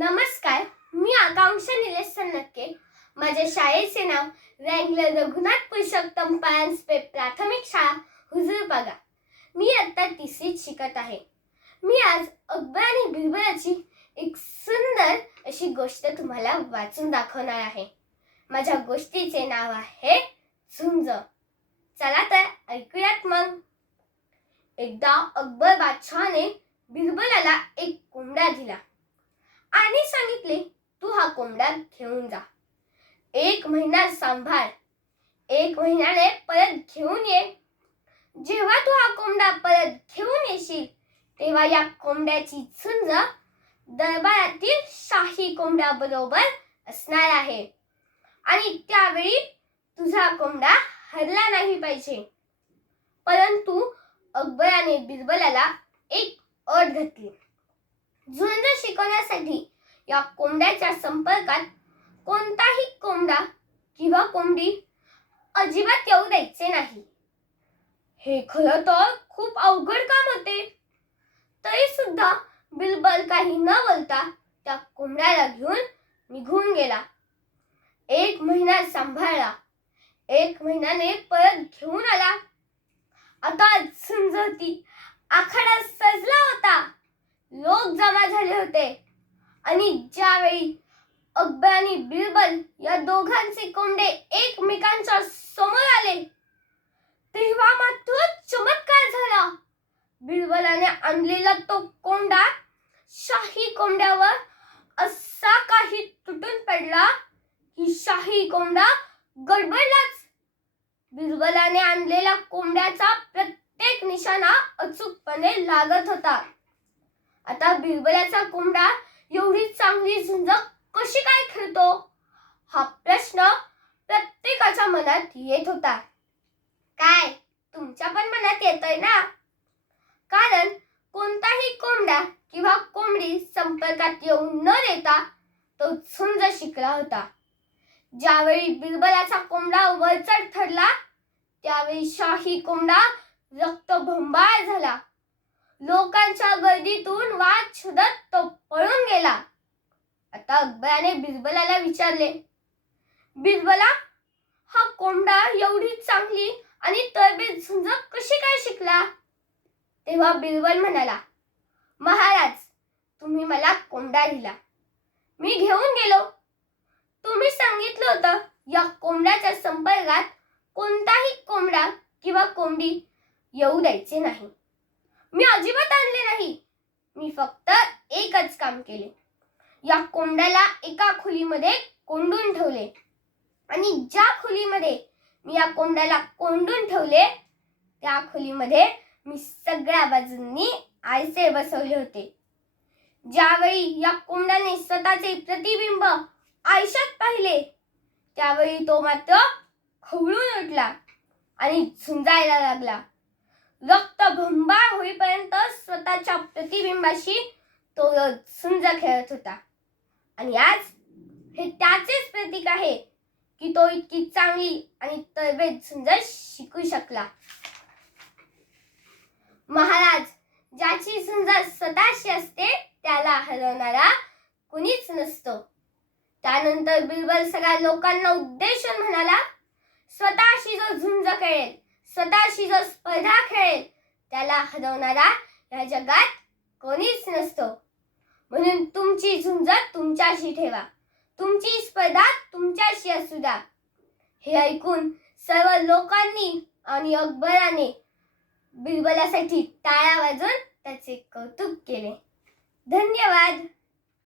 नमस्कार, मी आकांक्षा निलेश सन्नके. माझ्या शाळेचे नाव रँगलर रघुनाथ पुरुषोत्तम परांजपे प्राथमिक शाळा हुजूरपागा. मी इयत्ता 3रीत शिकत आहे. मी आज अकबर आणि बिरबलाची एक सुंदर अशी गोष्ट तुम्हाला वाचून दाखवणार आहे. माझ्या गोष्टीचे नाव आहे झुंज. चला तर ऐकूयात मग. एकदा अकबर बादशहाने बिरबलाला एक कोंबडा दिला आणि सांगितले, तू हा कोंबडा घेऊन जा. 1 महिना सांभाळ. 1 महिन्याने परत घेऊन ये. जेव्हा तू हा कोंबडा परत घेऊन येशील तेव्हा या कोंबड्याची झुंज दरबारातील शाही कोंबड्याबरोबर असणार आहे आणि त्यावेळी तुझा कोंबडा हरला नाही पाहिजे. परंतु अकबराने बिरबलाला एक अट घातली. झुंज शिकवण्यासाठी या कोंबड्याच्या संपर्कात कोणताही कोंबडा किंवा कोंबडी अजिबात येऊ द्यायचे नाही. हे खरं तर खूप अवघड काम होते. तरी सुद्धा बिरबल काही न बोलता त्या कोंबड्याला घेऊन निघून गेला. 1 महिना सांभाळला. 1 महिन्याने परत घेऊन आला. आता झुंज होती. आखाडा सजला होता. लोक जमा झाले होते आणि ज्यावेळी अकबर आणि बिरबल या दोघांचे कोंबडे एकमेकांच्या समोर आले तेव्हा मात्र चमत्कार झाला. बिरबलाने आणलेला तो कोंबडा शाही कोंबड्यावर असा काही तुटून पडला की शाही कोंबडा गडबडलाच. बिरबलाने आणलेला कोंबड्याचा प्रत्येक निशाणा अचूकपणे लागत होता. आता बिरबलाचा कोंबडा एवढी चांगली झुंज कशी काय खेळतो हा प्रश्न प्रत्येकाच्या मनात येत होता. काय तुमच्या पण मनात येतोय ना? कारण कोणताही कोंबडा किंवा कोंबडी संपर्कात येऊ न देता तो झुंज शिकला होता. ज्यावेळी बिरबलाचा कोंबडा वरचढ ठरला त्यावेळी शाही कोंबडा रक्तबंबाळ झाला. लोकांच्या गर्दीतून वाट शोधत तो पळून गेला. आता अकबराने बिरबलाला विचारले, बिरबला, हा कोंबडा एवढी चांगली आणि तरबेज झुंज कशी काय शिकला? तेव्हा बिरबल म्हणाला, महाराज, तुम्ही मला कोंबडा दिला. मी घेऊन गेलो. तुम्ही सांगितलं होतं या कोंबड्याच्या संपर्कात कोणताही कोंबडा किंवा कोंबडी येऊ द्यायचे नाही. मी अजिबात आणले नाही. मी फक्त एकच काम केले. या कोंबड्याला एका खोलीमध्ये कोंडून ठेवले आणि ज्या खोलीमध्ये मी या कोंबड्याला कोंडून ठेवले त्या खोलीमध्ये मी सगळ्या बाजूंनी आरसे बसवले होते. ज्यावेळी या कोंबड्याने स्वतःचे प्रतिबिंब आरशात पाहिले त्यावेळी तो मात्र खवळून उठला आणि झुंजायला लागला. रक्तबंबाळ होईपर्यंत स्वतःच्या प्रतिबिंबाशी तो झुंज खेळत होता. आणि आज हे त्याचेच प्रतीक आहे की तो इतकी चांगली आणि तरबेज झुंज शिकू शकला. महाराज, ज्याची झुंज स्वतःशी असते त्याला हरवणारा कुणीच नसतो. त्यानंतर बिरबल सगळ्या लोकांना उद्देशून म्हणाला, स्वतःशी जो झुंज खेळेल, स्वतःशी जो स्पर्धा खेळेल त्याला हरवणारा या जगात कोणीच नसतो. म्हणून तुमची झुंज तुमच्याशी ठेवा. तुमची स्पर्धा तुमच्याशी असू द्या. हे ऐकून सर्व लोकांनी आणि अकबराने बिरबलासाठी टाळ्या वाजवून त्याचे कौतुक केले. धन्यवाद.